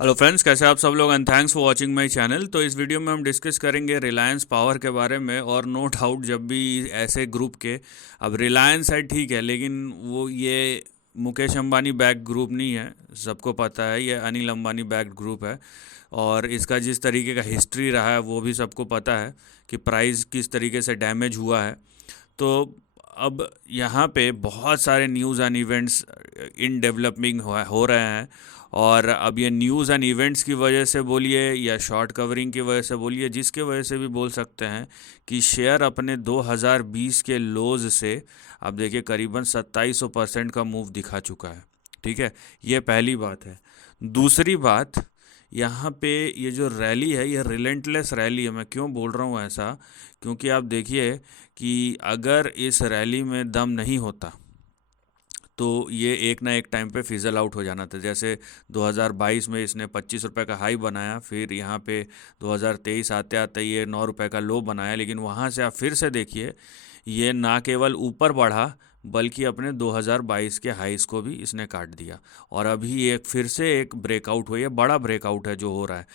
Hello friends, कैसे आप सब लोग and thanks for watching my channel. तो इस वीडियो में हम डिस्कस करेंगे रिलायंस पावर के बारे में। और नो डाउट जब भी ऐसे ग्रुप के, अब रिलायंस है ठीक है, लेकिन वो ये मुकेश अंबानी बैक ग्रुप नहीं है, सबको पता है। ये अनिल अंबानी बैक्ड ग्रुप है। और इसका जिस तरीके का हिस्ट्री रहा है वो भी सबको पता है कि प्राइस किस तरीके से डैमेज हुआ है। तो अब यहाँ पे बहुत सारे news and events in developing हो रहे हैं। और अब ये न्यूज़ एंड इवेंट्स की वजह से बोलिए या शॉर्ट कवरिंग की वजह से बोलिए, जिसके वजह से भी बोल सकते हैं कि शेयर अपने 2020 के लोज से अब देखिए करीबन 2700% का मूव दिखा चुका है। ठीक है, ये पहली बात है। दूसरी बात, यहाँ पे ये जो रैली है ये रिलेंटलेस रैली है। मैं क्यों बोल रहा हूँ ऐसा, क्योंकि आप देखिए कि अगर इस रैली में दम नहीं होता तो ये एक ना एक टाइम पे फिज़ल आउट हो जाना था। जैसे 2022 में इसने 25 रुपये का हाई बनाया, फिर यहाँ पे 2023 आते आते ये 9 रुपये का लो बनाया, लेकिन वहाँ से आप फिर से देखिए ये ना केवल ऊपर बढ़ा बल्कि अपने 2022 के हाईस को भी इसने काट दिया। और अभी एक फिर से एक ब्रेकआउट हुआ, ये बड़ा ब्रेकआउट है जो हो रहा है।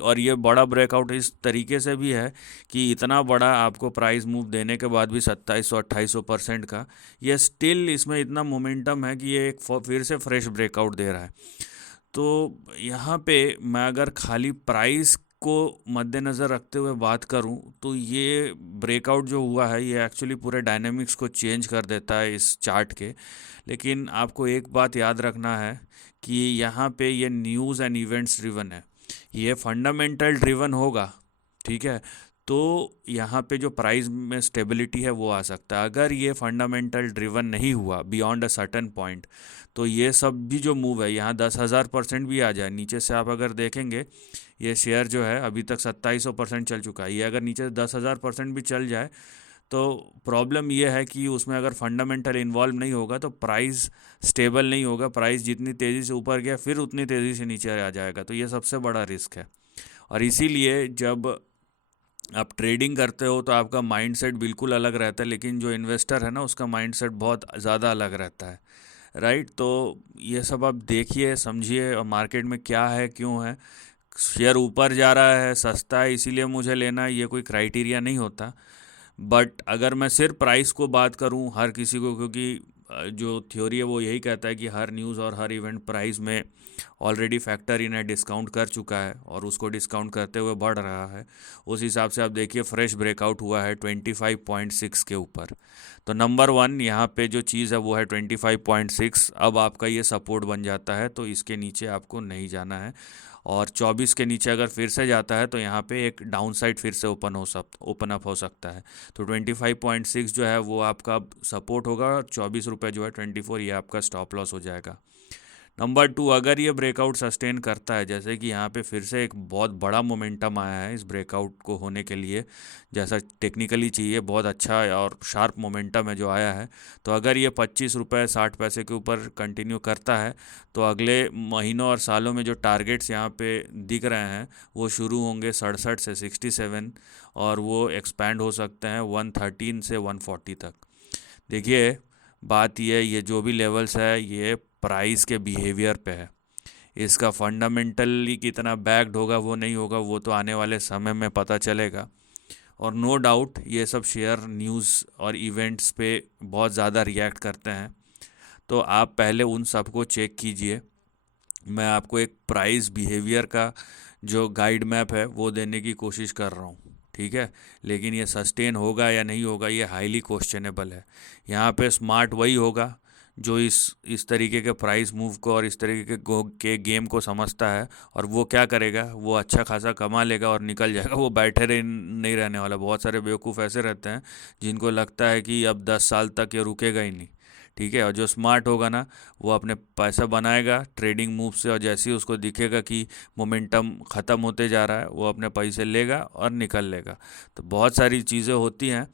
और ये बड़ा ब्रेकआउट इस तरीके से भी है कि इतना बड़ा आपको प्राइस मूव देने के बाद भी 2700-2800% का, ये स्टिल इसमें इतना मोमेंटम है कि ये एक फिर से फ्रेश ब्रेकआउट दे रहा है। तो यहाँ पे मैं अगर खाली प्राइस को मद्देनज़र रखते हुए बात करूँ तो ये ब्रेकआउट जो हुआ है ये एक्चुअली पूरे डायनेमिक्स को चेंज कर देता है इस चार्ट के। लेकिन आपको एक बात याद रखना है कि यहाँ पे ये न्यूज़ एंड इवेंट्स ड्रिवन है, ये फंडामेंटल ड्रिवन होगा। ठीक है, तो यहाँ पे जो प्राइस में स्टेबिलिटी है वो आ सकता है। अगर ये फंडामेंटल ड्रिवन नहीं हुआ बियॉन्ड अ सर्टन पॉइंट, तो ये सब भी जो मूव है यहाँ 10,000% भी आ जाए नीचे से, आप अगर देखेंगे ये शेयर जो है अभी तक 2700% चल चुका है। ये अगर नीचे से 10,000% भी चल जाए तो प्रॉब्लम ये है कि उसमें अगर फंडामेंटल इन्वॉल्व नहीं होगा तो प्राइस स्टेबल नहीं होगा। प्राइस जितनी तेज़ी से ऊपर गया फिर उतनी तेज़ी से नीचे आ जाएगा, तो ये सबसे बड़ा रिस्क है। और इसीलिए जब आप ट्रेडिंग करते हो तो आपका माइंडसेट बिल्कुल अलग रहता है, लेकिन जो इन्वेस्टर है ना उसका माइंडसेट बहुत ज़्यादा अलग रहता है। राइट, तो ये सब आप देखिए समझिए और मार्केट में क्या है क्यों है। शेयर ऊपर जा रहा है, सस्ता है, इसीलिए मुझे लेना है, ये कोई क्राइटेरिया नहीं होता। बट अगर मैं सिर्फ प्राइस को बात करूं हर किसी को, क्योंकि जो थ्योरी है वो यही कहता है कि हर न्यूज़ और हर इवेंट प्राइस में ऑलरेडी फैक्टर इन है, डिस्काउंट कर चुका है और उसको डिस्काउंट करते हुए बढ़ रहा है। उस हिसाब से आप देखिए फ्रेश ब्रेकआउट हुआ है 25.6 के ऊपर। तो नंबर वन यहाँ पे जो चीज़ है वो है 25.6। अब आपका ये सपोर्ट बन जाता है तो इसके नीचे आपको नहीं जाना है। और 24 के नीचे अगर फिर से जाता है तो यहाँ पे एक डाउन साइड फिर से ओपन अप हो सकता है। तो 25.6 जो है वो आपका सपोर्ट होगा और 24 रुपये जो है 24, ये आपका स्टॉप लॉस हो जाएगा। नंबर टू, अगर ये ब्रेकआउट सस्टेन करता है, जैसे कि यहाँ पे फिर से एक बहुत बड़ा मोमेंटम आया है इस ब्रेकआउट को होने के लिए, जैसा टेक्निकली चाहिए, बहुत अच्छा और शार्प मोमेंटम है जो आया है। तो अगर ये 25 रुपये 60 पैसे के ऊपर कंटिन्यू करता है तो अगले महीनों और सालों में जो टारगेट्स यहाँ पे दिख रहे हैं वो शुरू होंगे 67 से 67, और वो एक्सपैंड हो सकते हैं 113 से 140 तक। देखिए बात ये जो भी लेवल्स है ये प्राइस के बिहेवियर पे है। इसका फंडामेंटली कितना बैक्ड होगा वो नहीं होगा, वो तो आने वाले समय में पता चलेगा। और नो डाउट ये सब शेयर न्यूज़ और इवेंट्स पे बहुत ज़्यादा रिएक्ट करते हैं, तो आप पहले उन सबको चेक कीजिए। मैं आपको एक प्राइस बिहेवियर का जो गाइड मैप है वो देने की कोशिश कर रहा हूँ। ठीक है, लेकिन ये सस्टेन होगा या नहीं होगा ये हाईली क्वेश्चनेबल है। यहाँ पे स्मार्ट वही होगा जो इस तरीके के प्राइस मूव को और इस तरीके के गेम को समझता है। और वो क्या करेगा, वो अच्छा खासा कमा लेगा और निकल जाएगा, वो बैठे नहीं रहने वाला। बहुत सारे बेवकूफ़ ऐसे रहते हैं जिनको लगता है कि अब 10 साल तक ये रुकेगा ही नहीं। ठीक है, और जो स्मार्ट होगा ना वो अपने पैसा बनाएगा ट्रेडिंग मूव से, और जैसे ही उसको दिखेगा कि मोमेंटम ख़त्म होते जा रहा है वो अपने पैसे लेगा और निकल लेगा। तो बहुत सारी चीज़ें होती हैं।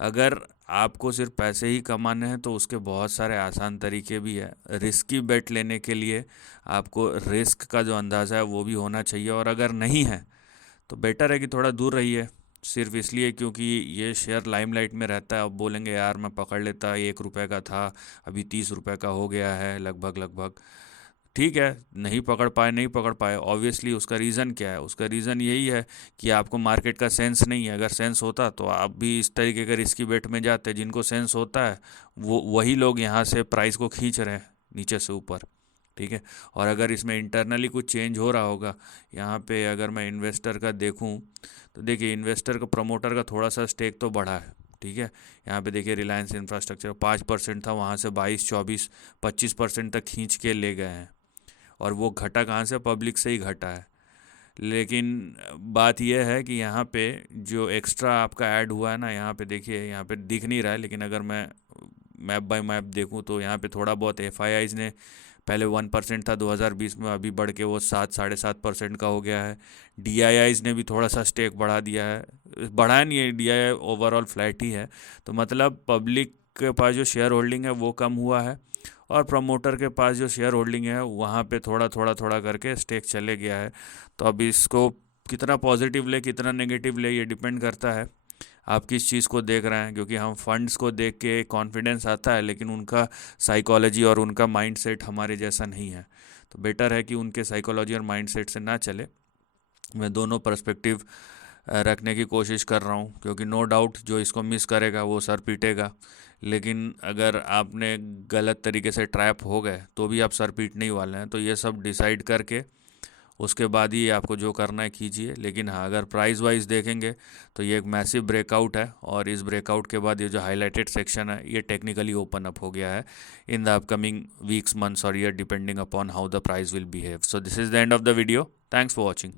अगर आपको सिर्फ पैसे ही कमाने हैं तो उसके बहुत सारे आसान तरीके भी हैं। रिस्की बेट लेने के लिए आपको रिस्क का जो अंदाज़ा है वो भी होना चाहिए, और अगर नहीं है तो बेटर है कि थोड़ा दूर रहिए। सिर्फ इसलिए क्योंकि ये शेयर लाइमलाइट में रहता है, अब बोलेंगे यार मैं पकड़ लेता, 1 रुपये का था अभी 30 रुपये का हो गया है लगभग लगभग। ठीक है, नहीं पकड़ पाए, नहीं पकड़ पाए, ऑब्वियसली उसका रीज़न क्या है? उसका रीज़न यही है कि आपको मार्केट का सेंस नहीं है। अगर सेंस होता तो आप भी इस तरीके के रिस्की बेट में जाते। जिनको सेंस होता है वो वही लोग यहाँ से प्राइस को खींच रहे हैं नीचे से ऊपर, ठीक है। और अगर इसमें इंटरनली कुछ चेंज हो रहा होगा, यहाँ पे अगर मैं इन्वेस्टर का देखूँ तो देखिए, इन्वेस्टर का, प्रमोटर का थोड़ा सा स्टेक तो बढ़ा है, ठीक है। यहाँ पे देखिए रिलायंस इंफ्रास्ट्रक्चर 5% था, वहाँ से 22, 24, 25% तक खींच के ले गए हैं। और वो घटा कहाँ से? पब्लिक से ही घटा है। लेकिन बात यह है कि यहाँ पे जो एक्स्ट्रा आपका ऐड हुआ है ना, यहाँ पे देखिए, यहाँ पे दिख नहीं रहा है, लेकिन अगर मैं मैप बाय मैप देखूँ तो यहाँ पे थोड़ा बहुत एफआईआईज ने, पहले 1% था 2020 में, अभी बढ़ के वो 7, 7.5% का हो गया है। डीआईआईज ने भी थोड़ा सा स्टेक बढ़ा दिया है, बढ़ाया नहीं है, डीआईआई ओवरऑल फ्लैट ही है। तो मतलब पब्लिक के पास जो शेयर होल्डिंग है वो कम हुआ है, और प्रमोटर के पास जो शेयर होल्डिंग है वहाँ पे थोड़ा थोड़ा थोड़ा करके स्टेक चले गया है। तो अब इसको कितना पॉजिटिव ले, कितना नेगेटिव ले, ये डिपेंड करता है आप किस चीज़ को देख रहे हैं। क्योंकि हम फंड्स को देख के कॉन्फिडेंस आता है, लेकिन उनका साइकोलॉजी और उनका माइंडसेट हमारे जैसा नहीं है। तो बेटर है कि उनके साइकोलॉजी और माइंडसेट से ना चले। मैं दोनों पर्सपेक्टिव रखने की कोशिश कर रहा हूँ, क्योंकि नो डाउट जो इसको मिस करेगा वो सर पीटेगा। लेकिन अगर आपने गलत तरीके से ट्रैप हो गए तो भी आप सर पीटने ही वाले हैं। तो ये सब डिसाइड करके उसके बाद ही आपको जो करना है कीजिए। लेकिन हाँ, अगर प्राइस वाइज देखेंगे तो ये एक मैसिव ब्रेकआउट है, और इस ब्रेकआउट के बाद ये जो हाईलाइटेड सेक्शन है ये टेक्निकली ओपन अप हो गया है in the upcoming weeks, months और year, depending upon how the price will behave. So this is the end of the video. Thanks for watching.